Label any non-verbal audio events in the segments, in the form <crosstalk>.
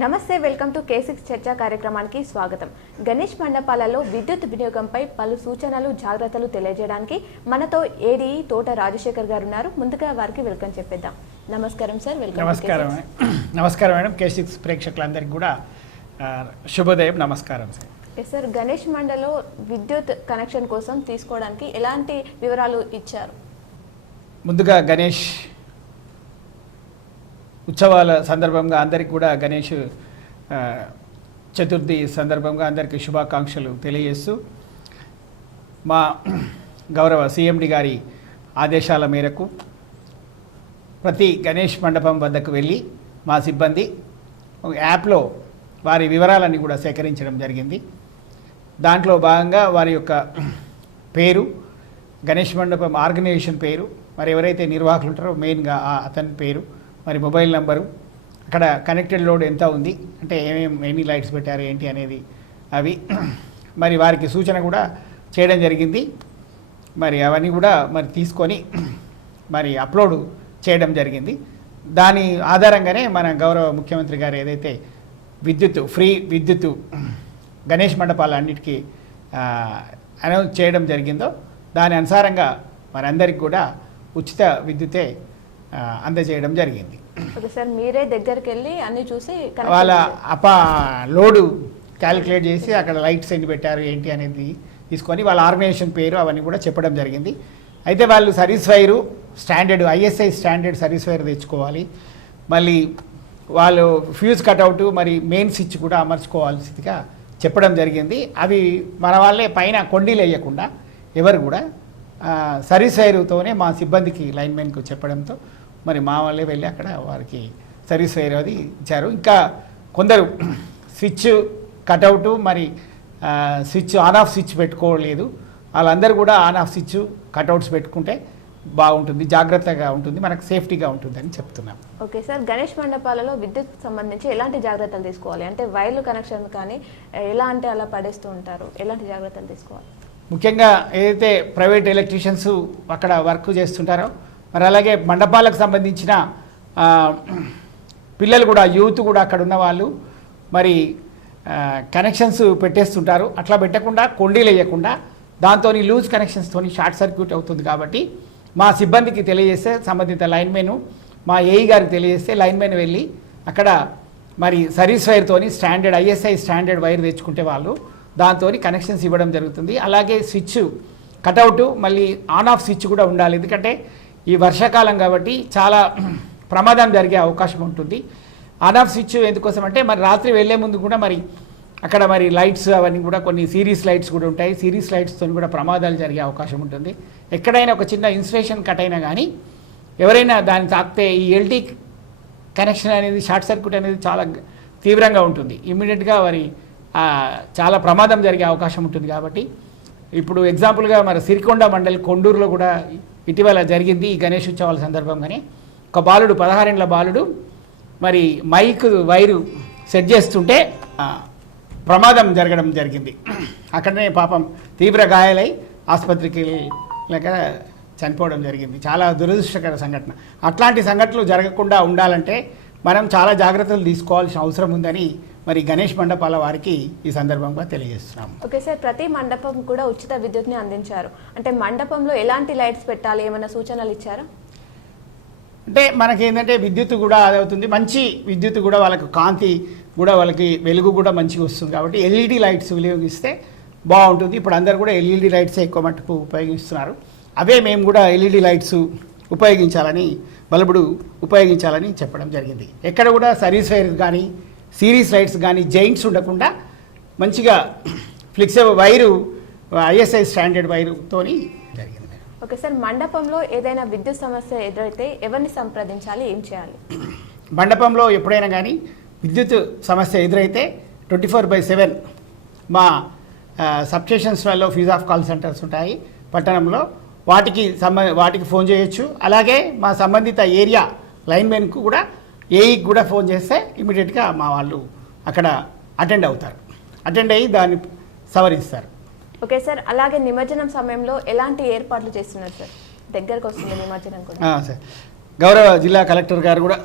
నమస్తే welcome to K six చర్చా కార్యక్రమానికి స్వాగతం. గణేష్ మండపాలలో విద్యుత్ వినియోగంపై పలు సూచనలు జాగ్రత్తలు తెలియజేయడానికి మనతో ఏడీ తోట రాజశేఖర్ గారు ఉన్నారు. ముందుగా వారికి వెల్కమ్ చెప్పేద్దాం. నమస్కారం సార్ వెల్కమ్ నమస్కారం K6. నమస్కారం మేడం. కే సిక్స్ ప్రేక్షకులందరికీ కూడా శుభోదయం నమస్కారం సార్. ఎస్ సార్ గణేష్ మండలో విద్యుత్ కనెక్షన్ కోసం తీసుకోవడానికి ఎలాంటి వివరాలు ఇచ్చారు? ముందుగా గణేష్ ఉత్సవాల సందర్భంగా అందరికీ కూడా గణేష్ చతుర్థి సందర్భంగా అందరికీ శుభాకాంక్షలు తెలియజేస్తూ మా గౌరవ సీఎండి గారి ఆదేశాల మేరకు ప్రతి గణేష్ మండపం వద్దకు వెళ్ళి మా సిబ్బంది ఒక యాప్లో వారి వివరాలన్నీ కూడా సేకరించడం జరిగింది. దాంట్లో భాగంగా వారి యొక్క పేరు గణేష్ మండపం ఆర్గనైజేషన్ పేరు మరి ఎవరైతే నిర్వాహకులు ఉంటారో మెయిన్గా అతని పేరు మరి మొబైల్ నెంబరు అక్కడ కనెక్టెడ్ లోడ్ ఎంత ఉంది అంటే ఏమేమి ఎన్ని లైట్స్ పెట్టారు ఏంటి అనేది అవి <clears throat> మరి వారికి సూచన కూడా చేయడం జరిగింది. మరి అవన్నీ కూడా మరి తీసుకొని <clears throat> మరి అప్లోడ్ చేయడం జరిగింది. దాని ఆధారంగానే మన గౌరవ ముఖ్యమంత్రి గారు ఏదైతే విద్యుత్ ఫ్రీ విద్యుత్ <clears throat> గణేష్ మండపాలు అన్నిటికీ అనౌన్స్ చేయడం జరిగిందో దాని అనుసారంగా మరి కూడా ఉచిత విద్యుతే అందజేయడం జరిగింది. సార్ మీరే దగ్గరికి వెళ్ళి అన్ని చూసి వాళ్ళ. అప లోడు క్యాలిక్యులేట్ చేసి అక్కడ లైట్స్ ఎన్ని పెట్టారు ఏంటి అనేది తీసుకొని వాళ్ళ ఆర్గనైజేషన్ పేరు అవన్నీ కూడా చెప్పడం జరిగింది. అయితే వాళ్ళు service wire standard ISI standard service wire తెచ్చుకోవాలి. మళ్ళీ వాళ్ళు ఫ్యూజ్ కట్అవుట్ మరి మెయిన్ స్విచ్ కూడా అమర్చుకోవాల్సిందిగా చెప్పడం జరిగింది. అవి మన వాళ్ళే పైన కొండీలు వేయకుండా ఎవరు కూడా సర్వీస్ వైరుతోనే మా సిబ్బందికి లైన్మెన్కు చెప్పడంతో మరి మా వాళ్ళే వెళ్ళి అక్కడ వారికి సర్వీస్ అది ఇచ్చారు. ఇంకా కొందరు స్విచ్ కటౌట్ మరి స్విచ్ ఆన్ ఆఫ్ స్విచ్ పెట్టుకోలేదు. వాళ్ళందరూ కూడా ఆన్ ఆఫ్ స్విచ్ కటౌట్స్ పెట్టుకుంటే బాగుంటుంది జాగ్రత్తగా ఉంటుంది మనకు సేఫ్టీగా ఉంటుందని చెప్తున్నాం. ఓకే సార్ గణేష్ మండపాలలో విద్యుత్ సంబంధించి ఎలాంటి జాగ్రత్తలు తీసుకోవాలి? అంటే వైర్లు కనెక్షన్ కానీ ఎలా అంటే అలా పడేస్తూ ఉంటారు? ఎలాంటి జాగ్రత్తలు తీసుకోవాలి? ముఖ్యంగా ఏదైతే ప్రైవేట్ ఎలక్ట్రీషియన్స్ అక్కడ వర్క్ చేస్తుంటారో మరి అలాగే మండపాలకు సంబంధించిన పిల్లలు కూడా యూత్ కూడా అక్కడ ఉన్న వాళ్ళు మరి కనెక్షన్స్ పెట్టేస్తుంటారు. అట్లా పెట్టకుండా కొండీలు వేయకుండా దాంతో లూజ్ కనెక్షన్స్తో షార్ట్ సర్క్యూట్ అవుతుంది కాబట్టి మా సిబ్బందికి తెలియజేస్తే సంబంధిత లైన్మెన్ మా ఏఈ గారికి తెలియజేస్తే లైన్మెన్ వెళ్ళి అక్కడ మరి సర్వీస్ వైర్తోని స్టాండర్డ్ ఐఎస్ఐ స్టాండర్డ్ వైర్ తెచ్చుకుంటే వాళ్ళు దాంతో కనెక్షన్స్ ఇవ్వడం జరుగుతుంది. అలాగే స్విచ్ కటౌట్ మళ్ళీ ఆన్ ఆఫ్ స్విచ్ కూడా ఉండాలి. ఎందుకంటే ఈ వర్షాకాలం కాబట్టి చాలా ప్రమాదం జరిగే అవకాశం ఉంటుంది. ఆన్ ఆఫ్ స్విచ్ ఎందుకోసం అంటే మరి రాత్రి వెళ్ళే ముందు కూడా మరి అక్కడ మరి లైట్స్ అవన్నీ కూడా కొన్ని సిరీస్ లైట్స్ కూడా ఉంటాయి. సిరీస్ లైట్స్తో కూడా ప్రమాదాలు జరిగే అవకాశం ఉంటుంది. ఎక్కడైనా ఒక చిన్న ఇన్స్ట్రేషన్ కట్ అయినా కానీ ఎవరైనా దాన్ని తాకితే ఈ ఎల్టీ కనెక్షన్ అనేది షార్ట్ సర్క్యూట్ అనేది చాలా తీవ్రంగా ఉంటుంది. ఇమ్మీడియట్గా మరి చాలా ప్రమాదం జరిగే అవకాశం ఉంటుంది కాబట్టి ఇప్పుడు ఎగ్జాంపుల్గా మరి సిరికొండ మండలి కొండూరులో కూడా ఇటీవల జరిగింది ఈ గణేష్ ఉత్సవాల సందర్భంగానే ఒక బాలుడు పదహారేండ్ల బాలుడు మరి మైక్ వైరు సెట్ చేస్తుంటే ప్రమాదం జరగడం జరిగింది. అక్కడనే పాపం తీవ్ర గాయాలై ఆసుపత్రికి లేక చనిపోవడం జరిగింది. చాలా దురదృష్టకర సంఘటన. అట్లాంటి సంఘటనలు జరగకుండా ఉండాలంటే మనం చాలా జాగ్రత్తలు తీసుకోవాల్సిన అవసరం ఉందని మరి గణేష్ మండపాల వారికి ఈ సందర్భంగా తెలియజేస్తున్నాం. ఓకే సార్ ప్రతి మండపం కూడా ఉచిత విద్యుత్ని అందించారు. అంటే మండపంలో ఎలాంటి లైట్స్ పెట్టాలి? ఏమైనా సూచనలు ఇచ్చారా? అంటే మనకి ఏంటంటే విద్యుత్ కూడా అదవుతుంది. మంచి విద్యుత్ కూడా వాళ్ళకి కాంతి కూడా వాళ్ళకి వెలుగు కూడా మంచిగా వస్తుంది కాబట్టి ఎల్ఈడి లైట్స్ వినియోగిస్తే బాగుంటుంది. ఇప్పుడు అందరు కూడా ఎల్ఈడి లైట్స్ ఎక్కువ మట్టుకు ఉపయోగిస్తున్నారు. అవే మేము కూడా ఎల్ఈడి లైట్స్ ఉపయోగించాలని బల్బుడు ఉపయోగించాలని చెప్పడం జరిగింది. ఎక్కడ కూడా సర్వీస్ వైర్ కానీ సిరీస్ లైట్స్ కానీ జైంట్స్ ఉండకుండా మంచిగా ఫ్లెక్సిబుల్ వైరు ఐఎస్ఐ స్టాండర్డ్ వైరుతోని జరిగింది. ఓకే సార్ మండపంలో ఏదైనా విద్యుత్ సమస్య ఎదురైతే ఎవరిని సంప్రదించాలి ఏం చేయాలి? మండపంలో ఎప్పుడైనా కానీ విద్యుత్ సమస్య ఎదురైతే ట్వంటీ ఫోర్ బై సెవెన్ మా సబ్స్టేషన్స్లలో ఫీజ్ ఆఫ్ కాల్ సెంటర్స్ ఉంటాయి. పట్టణంలో వాటికి సంబ వాటికి ఫోన్ చేయొచ్చు. అలాగే మా సంబంధిత ఏరియా లైన్మెన్కు కూడా ఏఈకి కూడా ఫోన్ చేస్తే ఇమీడియట్గా మా వాళ్ళు అక్కడ అటెండ్ అవుతారు. అటెండ్ అయ్యి దాన్ని సవరిస్తారు. ఓకే సార్ అలాగే నిమజ్జనం సమయంలో ఎలాంటి ఏర్పాట్లు చేస్తున్నారు సార్ దగ్గరకు వస్తుంది నిమజ్జనం కూడా. సార్ గౌరవ జిల్లా కలెక్టర్ గారు కూడా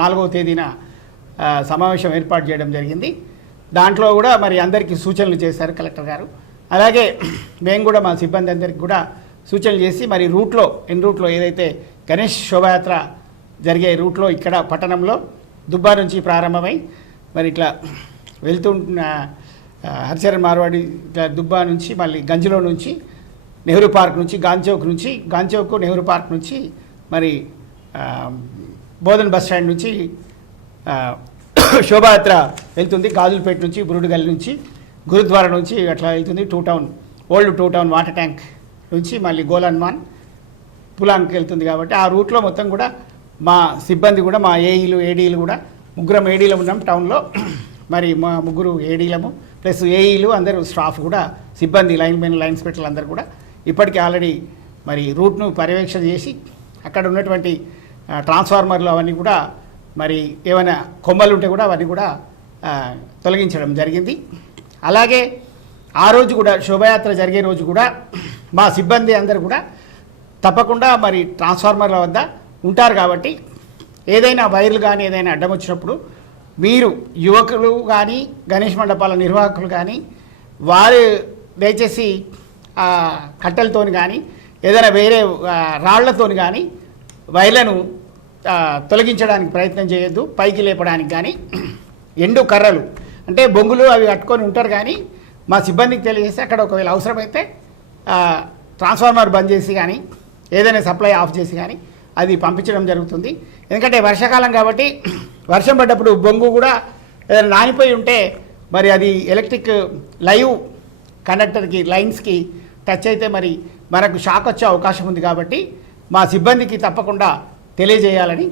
నాలుగవ తేదీన సమావేశం ఏర్పాటు చేయడం జరిగింది. దాంట్లో కూడా మరి అందరికీ సూచనలు చేశారు కలెక్టర్ గారు. అలాగే మేము కూడా మా సిబ్బంది అందరికీ కూడా సూచనలు చేసి మరి రూట్లో ఎన్ రూట్లో ఏదైతే గణేష్ శోభయాత్ర జరిగే రూట్లో ఇక్కడ పట్టణంలో దుబ్బా నుంచి ప్రారంభమై మరి ఇట్లా వెళ్తున్న హరిచరణ్ మార్వాడి ఇట్లా దుబ్బా నుంచి మళ్ళీ గంజిలో నుంచి నెహ్రూ పార్క్ నుంచి గాంచౌక్ నుంచి గాంచౌక్ నెహ్రూ పార్క్ నుంచి మరి బోధన్ బస్ స్టాండ్ నుంచి <coughs> శోభాయాత్ర వెళ్తుంది. గాజులపేట నుంచి బురుడుగల్ నుంచి గురుద్వారా నుంచి అట్లా వెళ్తుంది. Two town old two town water tank నుంచి మళ్ళీ గోలన్మాన్ పులాంకి వెళ్తుంది కాబట్టి ఆ రూట్లో మొత్తం కూడా మా సిబ్బంది కూడా మా ఏఈలు ఏడీలు కూడా ముగ్గురం ఏడీలు ఉన్నాం టౌన్లో. మరి మా ముగ్గురు ఏడీలము ప్లస్ ఏఈలు అందరూ స్టాఫ్ కూడా సిబ్బంది లైన్ మెయిన్ లైన్ స్పెషల్ అందరూ కూడా. ఇప్పటికీ ఆల్రెడీ మరి రూట్ను పర్యవేక్షణ చేసి అక్కడ ఉన్నటువంటి ట్రాన్స్ఫార్మర్లు అవన్నీ కూడా మరి ఏమైనా కొమ్మలు ఉంటే కూడా అవన్నీ కూడా తొలగించడం జరిగింది. అలాగే ఆ రోజు కూడా శోభయాత్ర జరిగే రోజు కూడా మా సిబ్బంది అందరూ కూడా తప్పకుండా మరి ట్రాన్స్ఫార్మర్ల వద్ద ఉంటారు కాబట్టి ఏదైనా వైర్లు కానీ ఏదైనా అడ్డం వచ్చినప్పుడు మీరు యువకులు కానీ గణేష్ మండపాల నిర్వాహకులు కానీ వారు దయచేసి కట్టెలతో కానీ ఏదైనా వేరే రాళ్ళతో కానీ వైర్లను తొలగించడానికి ప్రయత్నం చేయొద్దు. పైకి లేపడానికి కానీ ఎండు కర్రలు అంటే బొంగులు అవి కట్టుకొని ఉంటారు కానీ మా సిబ్బందికి తెలియజేసి అక్కడ ఒకవేళ అవసరమైతే ట్రాన్స్ఫార్మర్ బంద్ చేసి కానీ ఏదైనా సప్లై ఆఫ్ చేసి కానీ అది పంపించడం జరుగుతుంది. ఎందుకంటే వర్షాకాలం కాబట్టి వర్షం పడ్డప్పుడు బొంగు కూడా ఏదైనా నానిపోయి ఉంటే మరి అది ఎలక్ట్రిక్ లైవ్ కండక్టర్కి లైన్స్కి టచ్ అయితే మరి మనకు షాక్ వచ్చే అవకాశం ఉంది కాబట్టి మా సిబ్బందికి తప్పకుండా తెలియజేయాలని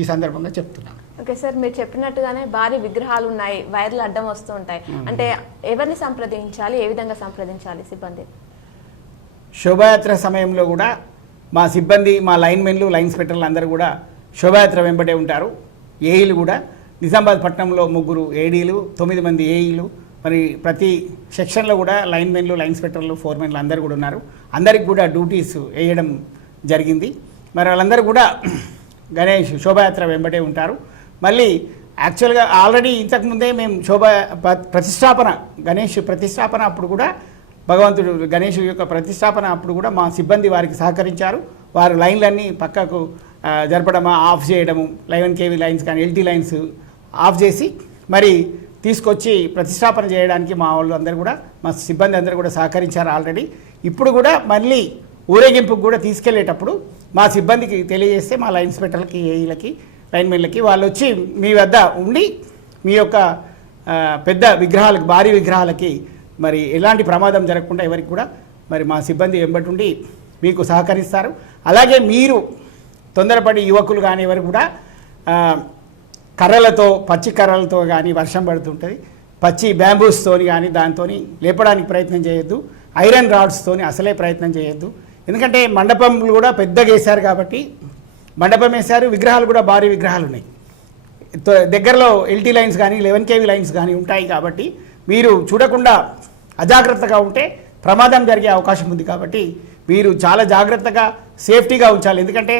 ఈ సందర్భంగా చెప్తున్నాను. ఓకే సార్ మీరు చెప్పినట్టుగానే భారీ విగ్రహాలు ఉన్నాయి వైర్లు అడ్డం వస్తూ ఉంటాయి. అంటే ఎవరిని సంప్రదించాలి ఏ విధంగా సంప్రదించాలి సిబ్బంది? శోభాయాత్ర సమయంలో కూడా మా సిబ్బంది మా లైన్మెన్లు లైన్ స్పెక్టర్లు అందరూ కూడా శోభాయాత్ర వెంబడే ఉంటారు. ఏఈలు కూడా నిజామాబాద్ పట్టణంలో ముగ్గురు ఏడీలు తొమ్మిది మంది ఏఈలు మరి ప్రతి సెక్షన్లో కూడా లైన్మెన్లు లైన్ స్పెక్టర్లు ఫోర్మెన్లు అందరూ కూడా ఉన్నారు. అందరికి కూడా డ్యూటీస్ వేయడం జరిగింది. మరి వాళ్ళందరూ కూడా <clears throat> గణేష్ శోభాయాత్ర వెంబడే ఉంటారు. మళ్ళీ యాక్చువల్గా ఆల్రెడీ ఇంతకుముందే మేము శోభ ప్రతిష్టాపన గణేష్ ప్రతిష్టాపన అప్పుడు కూడా భగవంతుడు గణేష్ యొక్క ప్రతిష్టాపన అప్పుడు కూడా మా సిబ్బంది వారికి సహకరించారు. వారు లైన్లన్నీ పక్కకు జరపడము జరపడమా ఆఫ్ చేయడము లెవెన్ కేవీ లైన్స్ కానీ ఎల్టీ లైన్స్ ఆఫ్ చేసి మరి తీసుకొచ్చి ప్రతిష్టాపన చేయడానికి మా వాళ్ళు అందరూ కూడా మా సిబ్బంది అందరూ కూడా సహకరించారు ఆల్రెడీ. ఇప్పుడు కూడా మళ్ళీ ఊరేగింపుకు కూడా తీసుకెళ్ళేటప్పుడు మా సిబ్బందికి తెలియజేస్తే మా లైన్స్ పెట్టలకి ఏఈలకి లైన్మెన్లకి వాళ్ళు వచ్చి మీ వద్ద ఉండి మీ యొక్క పెద్ద విగ్రహాలకు భారీ విగ్రహాలకి మరి ఎలాంటి ప్రమాదం జరగకుండా ఎవరికి కూడా మరి మా సిబ్బంది వెంబటుండి మీకు సహకరిస్తారు. అలాగే మీరు తొందరపడి యువకులు కానీ ఎవరు కూడా కర్రలతో పచ్చి కర్రలతో కానీ వర్షం పడుతుంటుంది. పచ్చి బ్యాంబూస్తో కానీ దాంతో లేపడానికి ప్రయత్నం చేయొద్దు. ఐరన్ రాడ్స్తోని అసలే ప్రయత్నం చేయొద్దు. ఎందుకంటే మండపంలు కూడా పెద్దగా వేశారు కాబట్టి మండపం వేశారు విగ్రహాలు కూడా భారీ విగ్రహాలు ఉన్నాయి. దగ్గరలో ఎల్టీ లైన్స్ కానీ లెవెన్ కేవీ లైన్స్ కానీ ఉంటాయి కాబట్టి మీరు చూడకుండా అజాగ్రత్తగా ఉంటే ప్రమాదం జరిగే అవకాశం ఉంది కాబట్టి మీరు చాలా జాగ్రత్తగా సేఫ్టీగా ఉంచాలి. ఎందుకంటే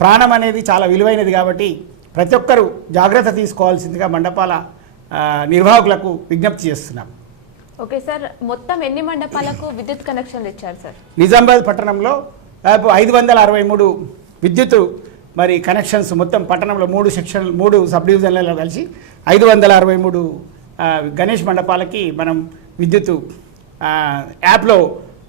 ప్రాణం అనేది చాలా విలువైనది కాబట్టి ప్రతి ఒక్కరూ జాగ్రత్త తీసుకోవాల్సిందిగా మండపాల నిర్వాహకులకు విజ్ఞప్తి చేస్తున్నాం. ఓకే సార్ మొత్తం ఎన్ని మండపాలకు విద్యుత్ కనెక్షన్లు ఇచ్చారు సార్? నిజామాబాద్ పట్టణంలో దాదాపు ఐదు వందల అరవై మూడు విద్యుత్ మరి కనెక్షన్స్ మొత్తం పట్టణంలో మూడు సెక్షన్ మూడు సబ్ డివిజన్లలో కలిసి ఐదు వందల అరవై మూడు గణేష్ మండపాలకి మనం విద్యుత్ యాప్లో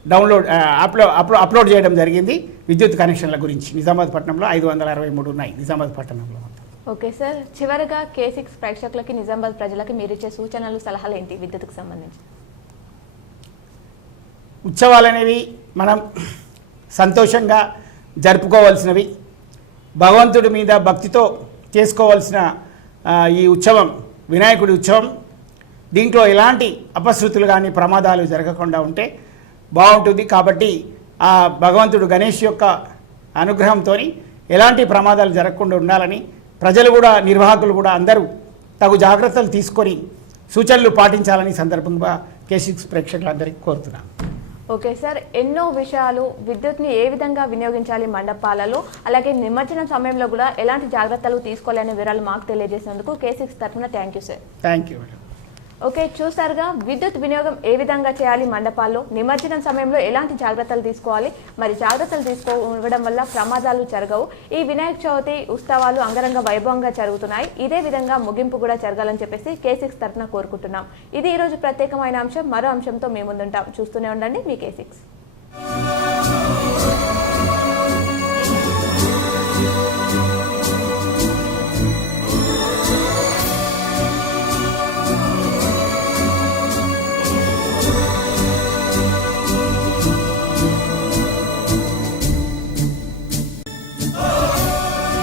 డౌన్లోడ్ ఆ, యాప్లో అప్లో అప్లోడ్ చేయడం జరిగింది. విద్యుత్ కనెక్షన్ల గురించి. నిజామాబాద్ పట్టణంలో ఐదు వందల అరవై మూడు ఉన్నాయి. నిజామాబాద్ పట్టణంలో ఓకే సార్. చివరగా కే సిక్స్ ప్రేక్షకులకి నిజామాబాద్ ప్రజలకి మీరు ఇచ్చే సూచనలు సలహాలు ఏంటి విద్యుత్కు సంబంధించి? ఉత్సవాలు అనేవి మనం సంతోషంగా జరుపుకోవాల్సినవి. భగవంతుడి మీద భక్తితో చేసుకోవాల్సిన ఈ ఉత్సవం వినాయకుడి ఉత్సవం దీంట్లో ఎలాంటి అపశృతులు కానీ ప్రమాదాలు జరగకుండా ఉంటే బాగుంటుంది. కాబట్టి ఆ భగవంతుడు గణేష్ యొక్క అనుగ్రహంతో ఎలాంటి ప్రమాదాలు జరగకుండా ఉండాలని ప్రజలు కూడా నిర్వాహకులు కూడా అందరూ తగు జాగ్రత్తలు తీసుకొని సూచనలు పాటించాలని సందర్భంగా కే సిక్స్ ప్రేక్షకులందరికీ కోరుతున్నాను. ఓకే సార్ ఎన్నో విషయాలు విద్యుత్ని ఏ విధంగా వినియోగించాలి మండపాలలో అలాగే నిమజ్జనం సమయంలో కూడా ఎలాంటి జాగ్రత్తలు తీసుకోవాలనే వివరాలు మాకు తెలియజేసినందుకు కే సిక్స్ తరఫున thank you sir. Thank you madam. Okay చూసారుగా? విద్యుత్ వినియోగం ఏ విధంగా చేయాలి మండపాల్లో? నిమజ్జనం సమయంలో ఎలాంటి జాగ్రత్తలు తీసుకోవాలి? మరి జాగ్రత్తలు తీసుకోవడం వల్ల ప్రమాదాలు జరగవు. ఈ వినాయక చవితి ఉత్సవాలు అంగరంగ వైభవంగా జరుగుతున్నాయి. ఇదే విధంగా ముగింపు కూడా జరగాలని చెప్పేసి కేసిక్స్ తరఫున కోరుకుంటున్నాం. ఇది ఈరోజు ప్రత్యేకమైన అంశం. మరో అంశంతో మేము ముందుంటాం. చూస్తూనే ఉండండి మీ కేసిక్స్.